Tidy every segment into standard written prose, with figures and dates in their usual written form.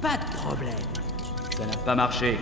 Pas de problème. Ça n'a pas marché.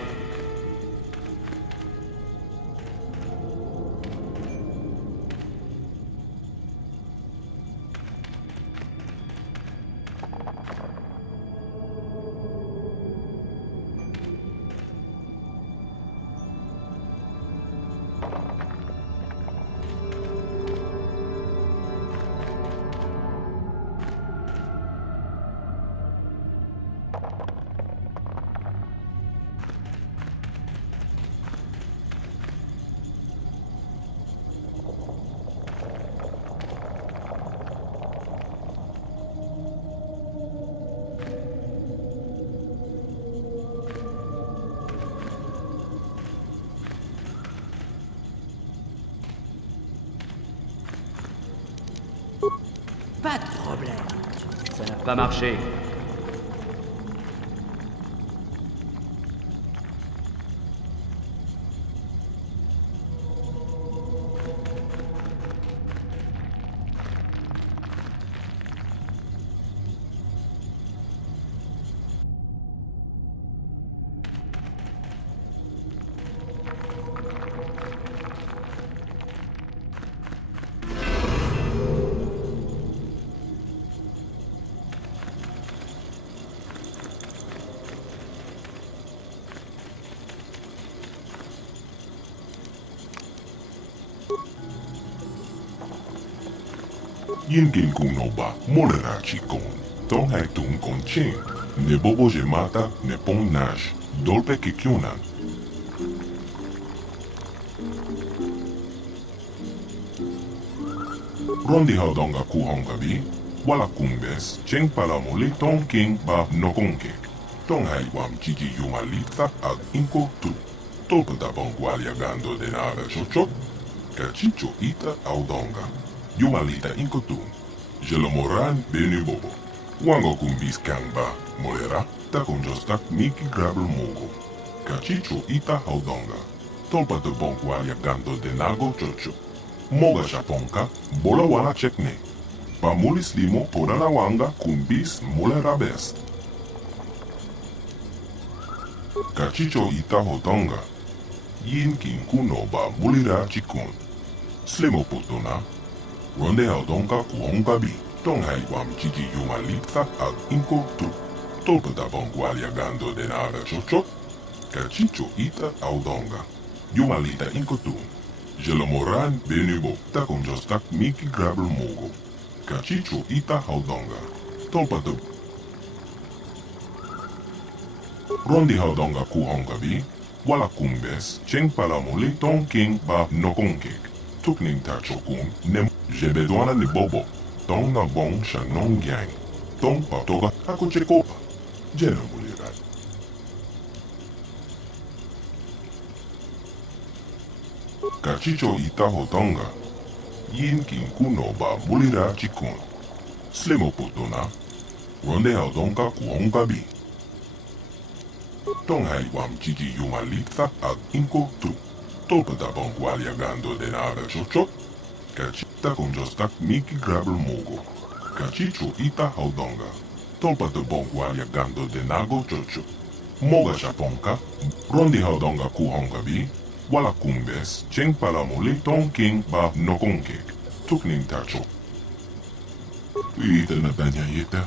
Pas de problème. Ça n'a pas marché. Yin kin kuno ba molera chikon. Tong hai tun kon chen. Ne bobo je mata ne pon nash. Dolpe ke kyunan. Rondi haudonga kuhonga bi. Wala kumbes. Cheng palamoli tong king ba nokonke. Tong hai wam chichi yumalita ad inko tu. Tolpa da bongualia gando de nara chochot. Kachicho ita audonga. Yumalita inkotum, Jelomoran benu bobo. Wango kumbis kangba, molera, ta konjostak miki grabel mogo. Kachicho ita haudonga. Tolpa de bongualia gando de nago chocho. Moga japonka, bola wala chekne. Pamulis limo podala wanga kumbis molera best. Kachicho ita haudonga. Yin kin kuno ba mulira chikun. Slimo potona. Ronde haudonga kuhonga bi. Tong hai wam chichi yumalita ad inko tu. Tolpa da bongualia gando de nara chochot. Kachicho ita haudonga. Yumalita inko tu. Jelomoran benubo. Ta konjostak miki grabel mogo. Kachicho ita haudonga. Tolpa de Rondi haudonga kuhonga bi. Wala kumbes. Cheng palamoli tong king ba nokonkek. Tukning ta chokun nem. Jebedwana ni bobo. Tong na bong shanong gang. Tong patoga ako chekopa. Jena mulirat. Kachicho ita hodonga. Yin kin kuno ba mulira chikun. Slemo potona. Ronde hodonga kuhonga bi. Tonghai wam chiki yumalitza ad inko tu. Tolpa da bongualia gando de nave chocho. Kachita conjostak miki grabel mogo. Kachicho ita hodonga. Tolpa de bongualia gando de nago chocho. Moga chaponka. Ronde hodonga kuhonga bi. Wala kumbes, cheng palamole tonking ba nokonkek. Tukning tacho. Ita na tanya yeta.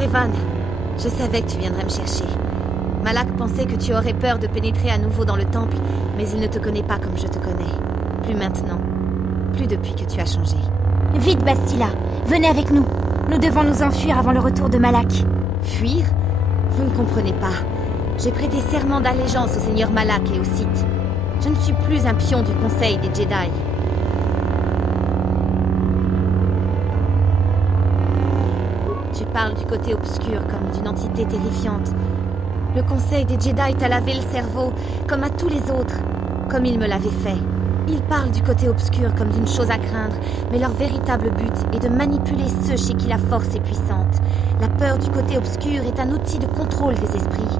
Revan, je savais que tu viendrais me chercher. Malak pensait que tu aurais peur de pénétrer à nouveau dans le temple, mais il ne te connaît pas comme je te connais. Plus maintenant. Plus depuis que tu as changé. Vite, Bastila, venez avec nous. Nous devons nous enfuir avant le retour de Malak. Fuir? Vous ne comprenez pas. J'ai prêté serment d'allégeance au Seigneur Malak et au Sith. Je ne suis plus un pion du Conseil des Jedi. Tu parles du côté obscur comme d'une entité terrifiante. Le Conseil des Jedi t'a lavé le cerveau, comme à tous les autres, comme il me l'avait fait. Ils parlent du côté obscur comme d'une chose à craindre, mais leur véritable but est de manipuler ceux chez qui la force est puissante. La peur du côté obscur est un outil de contrôle des esprits.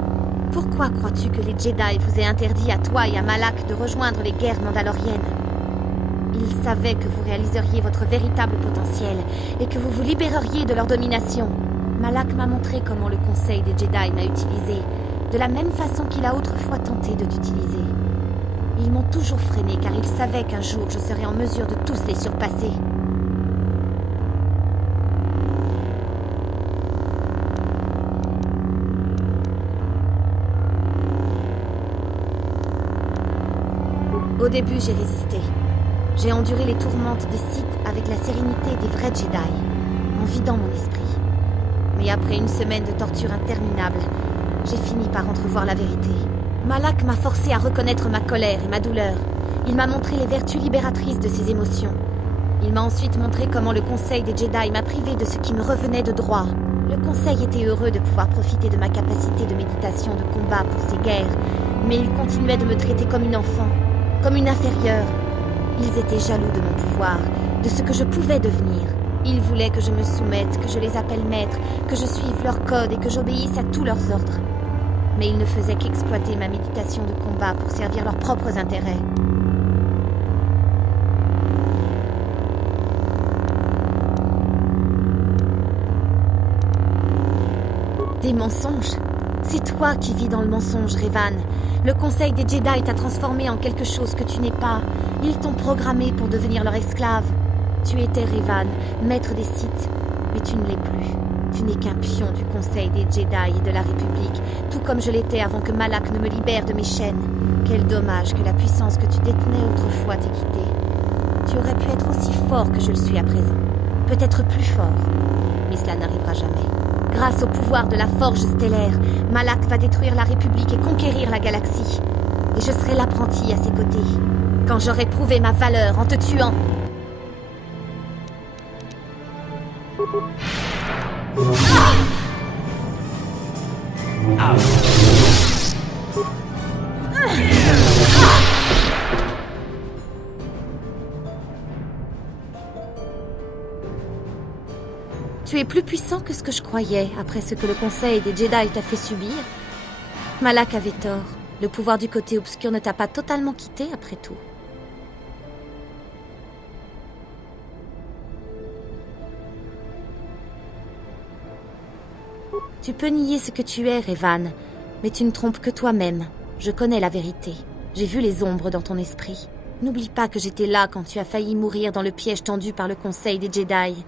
Pourquoi crois-tu que les Jedi vous aient interdit à toi et à Malak de rejoindre les guerres mandaloriennes? Ils savaient que vous réaliseriez votre véritable potentiel et que vous vous libéreriez de leur domination. Malak m'a montré comment le Conseil des Jedi m'a utilisé, de la même façon qu'il a autrefois tenté de t'utiliser. Ils m'ont toujours freiné car ils savaient qu'un jour je serais en mesure de tous les surpasser. Au début, j'ai résisté. J'ai enduré les tourmentes des Sith avec la sérénité des vrais Jedi, en vidant mon esprit. Mais après une semaine de torture interminable, j'ai fini par entrevoir la vérité. Malak m'a forcé à reconnaître ma colère et ma douleur. Il m'a montré les vertus libératrices de ses émotions. Il m'a ensuite montré comment le Conseil des Jedi m'a privé de ce qui me revenait de droit. Le Conseil était heureux de pouvoir profiter de ma capacité de méditation de combat pour ces guerres, mais il continuait de me traiter comme une enfant, comme une inférieure. Ils étaient jaloux de mon pouvoir, de ce que je pouvais devenir. Ils voulaient que je me soumette, que je les appelle maîtres, que je suive leurs codes et que j'obéisse à tous leurs ordres. Mais ils ne faisaient qu'exploiter ma méditation de combat pour servir leurs propres intérêts. Des mensonges, C'est toi qui vis dans le mensonge, Revan. Le Conseil des Jedi t'a transformé en quelque chose que tu n'es pas. Ils t'ont programmé pour devenir leur esclave. Tu étais Revan, maître des Sith, mais tu ne l'es plus. Tu n'es qu'un pion du Conseil des Jedi et de la République, tout comme je l'étais avant que Malak ne me libère de mes chaînes. Quel dommage que la puissance que tu détenais autrefois t'ait quitté. Tu aurais pu être aussi fort que je le suis à présent. Peut-être plus fort, mais cela n'arrivera jamais. Grâce au pouvoir de la Forge stellaire, Malak va détruire la République et conquérir la galaxie. Et je serai l'apprenti à ses côtés. Quand j'aurai prouvé ma valeur en te tuant. Tu es plus puissant que ce que je croyais après ce que le Conseil des Jedi t'a fait subir. Malak avait tort. Le pouvoir du côté obscur ne t'a pas totalement quitté après tout. Tu peux nier ce que tu es, Revan, mais tu ne trompes que toi-même. Je connais la vérité. J'ai vu les ombres dans ton esprit. N'oublie pas que j'étais là quand tu as failli mourir dans le piège tendu par le Conseil des Jedi.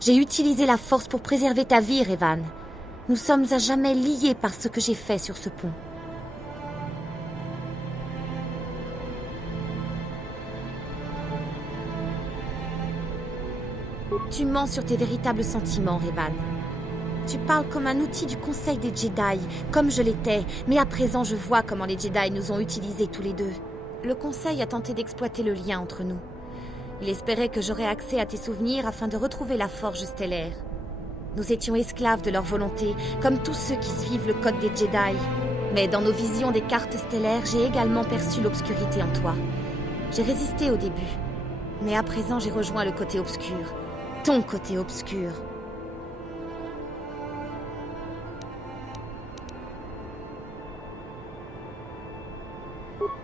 J'ai utilisé la force pour préserver ta vie, Revan. Nous sommes à jamais liés par ce que j'ai fait sur ce pont. Tu mens sur tes véritables sentiments, Revan. Tu parles comme un outil du Conseil des Jedi, comme je l'étais, mais à présent je vois comment les Jedi nous ont utilisés tous les deux. Le Conseil a tenté d'exploiter le lien entre nous. Il espérait que j'aurais accès à tes souvenirs afin de retrouver la Forge stellaire. Nous étions esclaves de leur volonté, comme tous ceux qui suivent le code des Jedi. Mais dans nos visions des cartes stellaires, j'ai également perçu l'obscurité en toi. J'ai résisté au début, mais à présent j'ai rejoint le côté obscur. Ton côté obscur.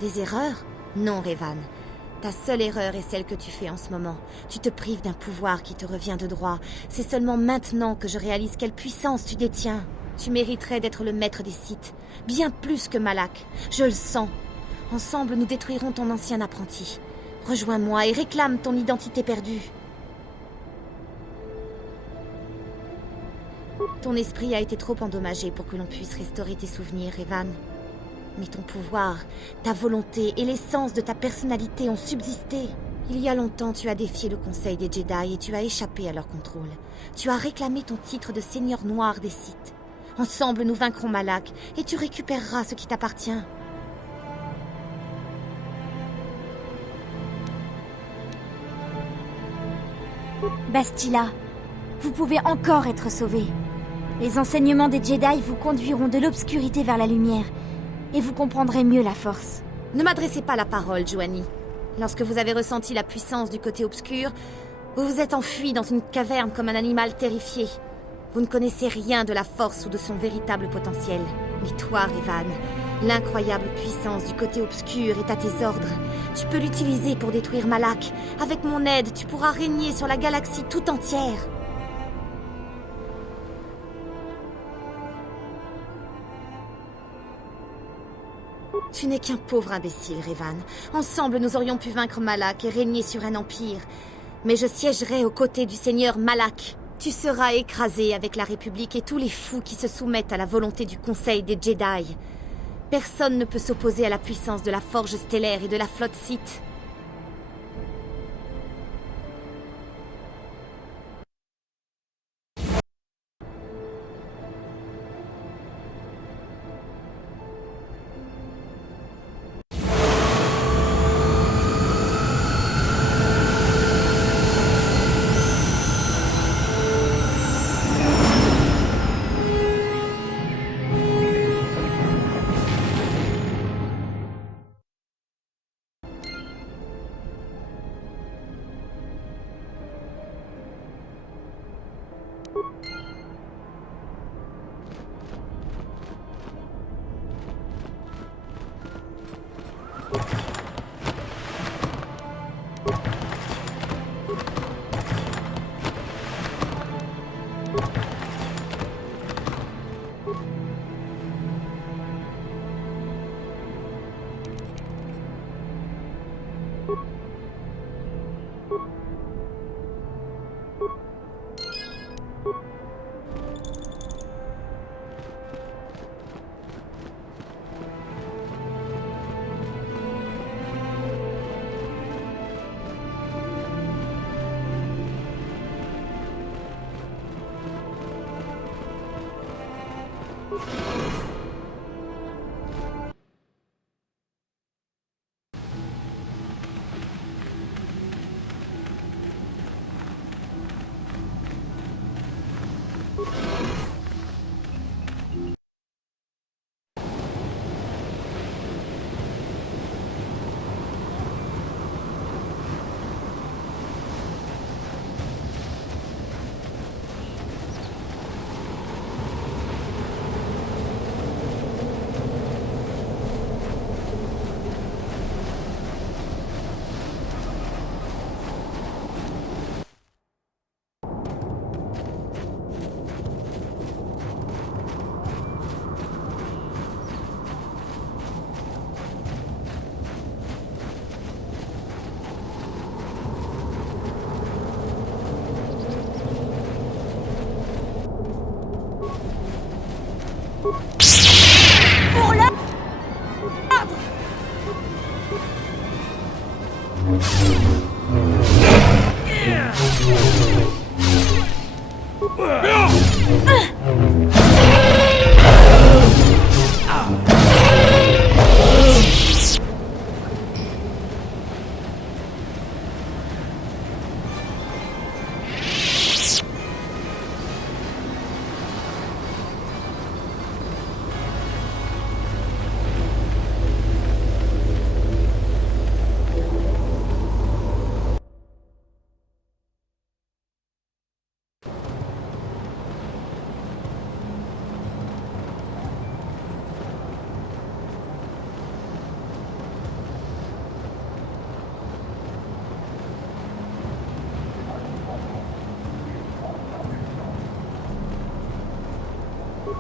Des erreurs? Non, Revan. Ta seule erreur est celle que tu fais en ce moment. Tu te prives d'un pouvoir qui te revient de droit. C'est seulement maintenant que je réalise quelle puissance tu détiens. Tu mériterais d'être le maître des Sith. Bien plus que Malak. Je le sens. Ensemble, nous détruirons ton ancien apprenti. Rejoins-moi et réclame ton identité perdue. Ton esprit a été trop endommagé pour que l'on puisse restaurer tes souvenirs, Revan. Mais ton pouvoir, ta volonté et l'essence de ta personnalité ont subsisté. Il y a longtemps, tu as défié le Conseil des Jedi et tu as échappé à leur contrôle. Tu as réclamé ton titre de Seigneur Noir des Sith. Ensemble, nous vaincrons Malak et tu récupéreras ce qui t'appartient. Bastila, vous pouvez encore être sauvés. Les enseignements des Jedi vous conduiront de l'obscurité vers la lumière. Et vous comprendrez mieux la force. Ne m'adressez pas la parole, Juani. Lorsque vous avez ressenti la puissance du côté obscur, vous vous êtes enfui dans une caverne comme un animal terrifié. Vous ne connaissez rien de la force ou de son véritable potentiel. Mais toi, Revan, l'incroyable puissance du côté obscur est à tes ordres. Tu peux l'utiliser pour détruire Malak. Avec mon aide, tu pourras régner sur la galaxie tout entière. Tu n'es qu'un pauvre imbécile, Revan. Ensemble, nous aurions pu vaincre Malak et régner sur un empire. Mais je siégerai aux côtés du seigneur Malak. Tu seras écrasé avec la République et tous les fous qui se soumettent à la volonté du Conseil des Jedi. Personne ne peut s'opposer à la puissance de la Forge stellaire et de la flotte Sith.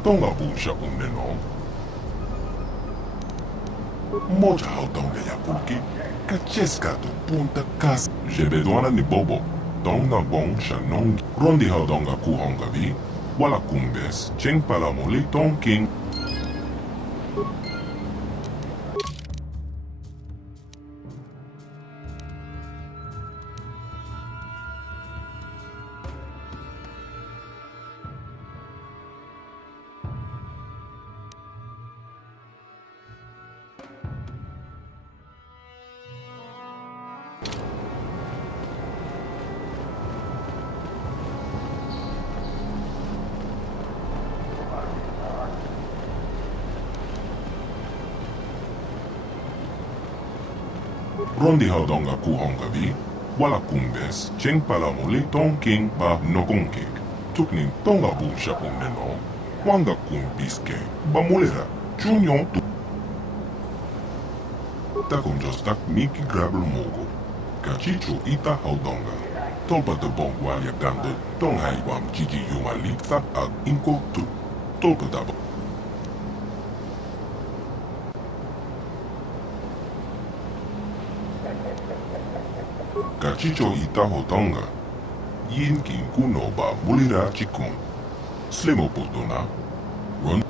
Tonga busha uneno. Moja hautonga ya pulki. Kacheska tu punta kas. Jebedwana ni bobo. Tonga bong shanong. Rondi hautonga kuhonga vi. Wala kumbes. Cheng palamuli tong king. Rondi hautonga kuhonga vi. Wala kumbes. Cheng palamuli tong king ba nokonkek. Tuknin tonga busha uneno. Wanga kumbiske. Bamulera. Chunyon tu. Takom jostak miki grabel mogo. Kachicho ita hautonga. Tolpa de bongwalia gando. Tong haiwam jiji yumalitza ag inko tu. Tolpa dabo. Kachicho ita hotonga. Yin kin kuno ba mulira chikun. Slemo potona. Ron.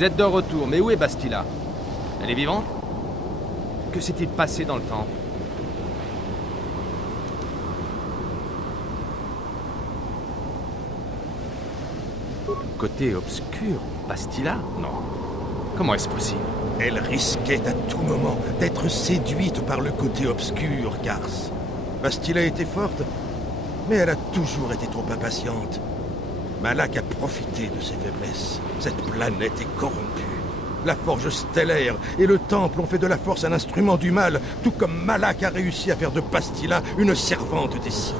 Vous êtes de retour, mais où est Bastila? Elle est vivante? Que s'est-il passé dans le temple? Côté obscur, Bastila? Non. Comment est-ce possible? Elle risquait à tout moment d'être séduite par le côté obscur, Kars. Bastila était forte, mais elle a toujours été trop impatiente. Malak a profité de ses faiblesses. Cette planète est corrompue. La forge stellaire et le temple ont fait de la force un instrument du mal, tout comme Malak a réussi à faire de Bastila une servante des Sith.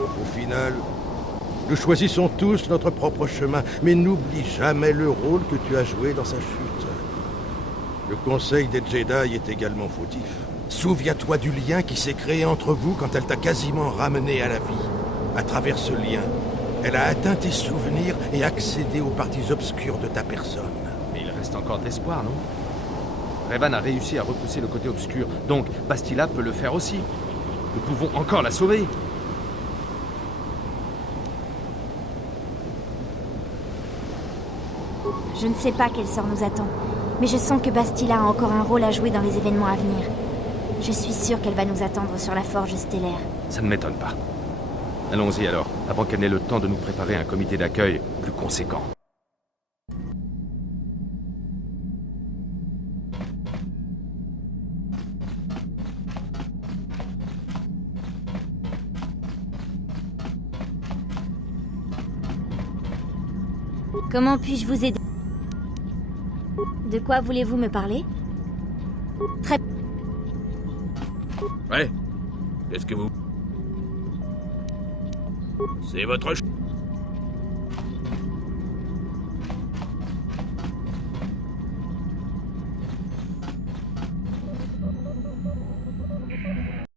Au final, nous choisissons tous notre propre chemin, mais n'oublie jamais le rôle que tu as joué dans sa chute. Le Conseil des Jedi est également fautif. Souviens-toi du lien qui s'est créé entre vous quand elle t'a quasiment ramené à la vie. À travers ce lien, elle a atteint tes souvenirs et accédé aux parties obscures de ta personne. Mais il reste encore de l'espoir, non? Revan a réussi à repousser le côté obscur, donc Bastila peut le faire aussi. Nous pouvons encore la sauver. Je ne sais pas quel sort nous attend, mais je sens que Bastila a encore un rôle à jouer dans les événements à venir. Je suis sûre qu'elle va nous attendre sur la forge stellaire. Ça ne m'étonne pas. Allons-y alors, avant qu'elle n'ait le temps de nous préparer un comité d'accueil plus conséquent. Comment puis-je vous aider? De quoi voulez-vous me parler? Très... Ouais. Qu'est-ce que vous... C'est votre...